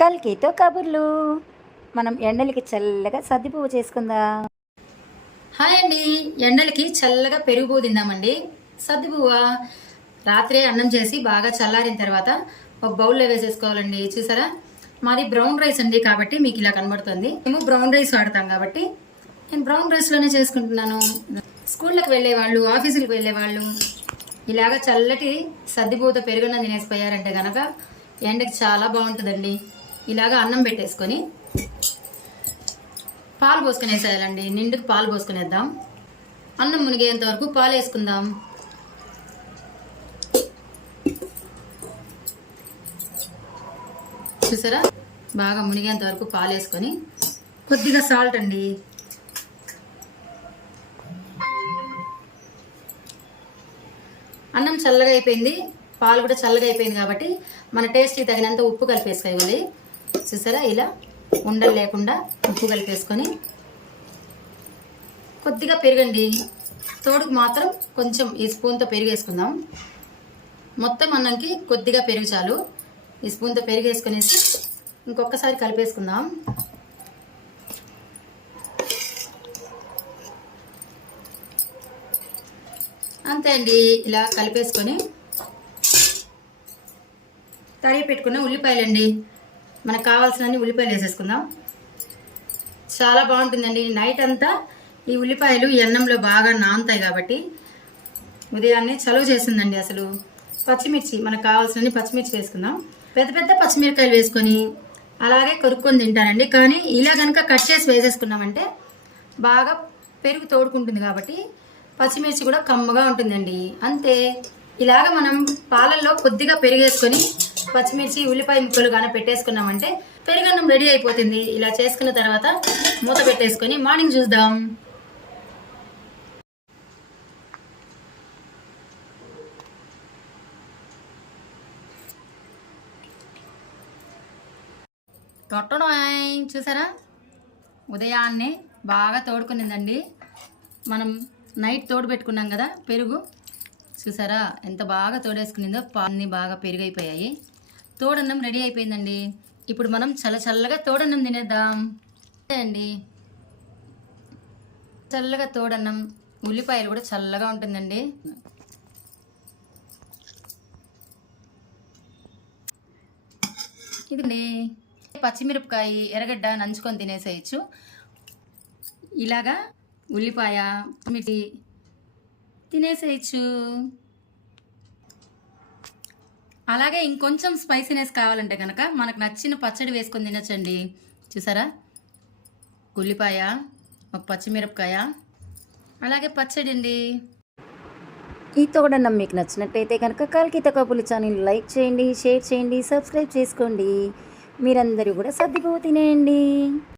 కల్కితో కబుర్లు. మనం ఎండలకి చల్లగా సర్ది పువ్వు చేసుకుందాం. హాయ్ అండి. ఎండలకి చల్లగా పెరుగు పువ్వు తిందామండి. సర్ది పువ్వ రాత్రే అన్నం చేసి బాగా చల్లారిన తర్వాత ఒక బౌల్లో వేసేసుకోవాలండి. చూసారా? మాది బ్రౌన్ రైస్ అండి కాబట్టి మీకు ఇలా కనబడుతుంది. మేము బ్రౌన్ రైస్ వాడతాం కాబట్టి నేను బ్రౌన్ రైస్లోనే చేసుకుంటున్నాను. స్కూళ్ళకి వెళ్ళే వాళ్ళు ఆఫీసులకు వెళ్ళే వాళ్ళు ఇలాగ చల్లటి సర్దిపూత పెరుగున్న తినేసిపోయారంటే కనుక ఎండకి చాలా బాగుంటుందండి. ఇలాగా అన్నం పెట్టేసుకొని పాలు పోసుకునేసేయాలండి. నిండుకు పాలు పోసుకునేద్దాం. అన్నం మునిగేంత వరకు పాలు వేసుకుందాం. చూసారా? బాగా మునిగేంత వరకు పాలు వేసుకొని కొద్దిగా సాల్ట్ అండి. అన్నం చల్లగా అయిపోయింది. పాలు కూడా చల్లగా అయిపోయింది కాబట్టి మన టేస్ట్కి తగినంత ఉప్పు కలిపేసుకోవాలి. చూసారా? ఇలా ఉండలు లేకుండా ఉప్పు కలిపేసుకొని కొద్దిగా పెరగండి. తోడుకు మాత్రం కొంచెం ఈ స్పూన్తో పెరిగేసుకుందాం. మొత్తం అన్నంకి కొద్దిగా పెరుగు చాలు. ఈ స్పూన్తో పెరిగేసుకునేసి ఇంకొకసారి కలిపేసుకుందాం. అంతే అండి. ఇలా కలిపేసుకొని తరిగి పెట్టుకున్న ఉల్లిపాయలండి. మనకు కావాల్సినవన్నీ ఉల్లిపాయలు వేసేసుకుందాం. చాలా బాగుంటుందండి. నైట్ అంతా ఈ ఉల్లిపాయలు ఎన్నంలో బాగా నానుతాయి కాబట్టి ఉదయాన్నే చలువ చేసిందండి అసలు. పచ్చిమిర్చి మనకు కావాల్సిన పచ్చిమిర్చి వేసుకుందాం. పెద్ద పెద్ద పచ్చిమిరకాయలు వేసుకొని అలాగే కొరుక్కొని తింటారండి. కానీ ఇలా కనుక కట్ చేసి వేసేసుకున్నామంటే బాగా పెరుగు తోడుకుంటుంది కాబట్టి పచ్చిమిర్చి కూడా కమ్మగా ఉంటుందండి. అంతే. ఇలాగ మనం పాలల్లో కొద్దిగా పెరిగేసుకొని పచ్చిమిర్చి ఉల్లిపాయ ముక్కలు కానీ పెట్టేసుకున్నామంటే పెరుగన్నం రెడీ అయిపోతుంది. ఇలా చేసుకున్న తర్వాత మూత పెట్టేసుకొని మార్నింగ్ చూద్దాం. తొట్టడం చూసారా? ఉదయాన్నే బాగా తోడుకునిందండి. మనం నైట్ తోడు పెట్టుకున్నాం కదా పెరుగు. చూసారా? ఎంత బాగా తోడేసుకునిందో పాన్ని బాగా పెరుగైపోయాయి. తోడన్నం రెడీ అయిపోయిందండి. ఇప్పుడు మనం చల్ల చల్లగా తోడన్నం తినేద్దాం. అండి. చల్లగా తోడన్నం. ఉల్లిపాయలు కూడా చల్లగా ఉంటుందండి. ఇదండి పచ్చిమిరపకాయ ఎర్రగడ్డ నంచుకొని తినేసేయచ్చు. ఇలాగా ఉల్లిపాయ మిర్చి తినేసేయచ్చు. అలాగే ఇంకొంచెం స్పైసీనెస్ కావాలంటే కనుక మనకు నచ్చిన పచ్చడి వేసుకొని తినచ్చండి. చూసారా? ఉల్లిపాయ ఒక పచ్చిమిరపకాయ. అలాగే పచ్చడి అండి. ఈ తోడన్నం మీకు నచ్చినట్టయితే కనుక కాల్కిత కబుర్లు ఛానల్ లైక్ చేయండి షేర్ చేయండి సబ్స్క్రైబ్ చేసుకోండి. మీరందరూ కూడా సర్దిపో తినేయండి.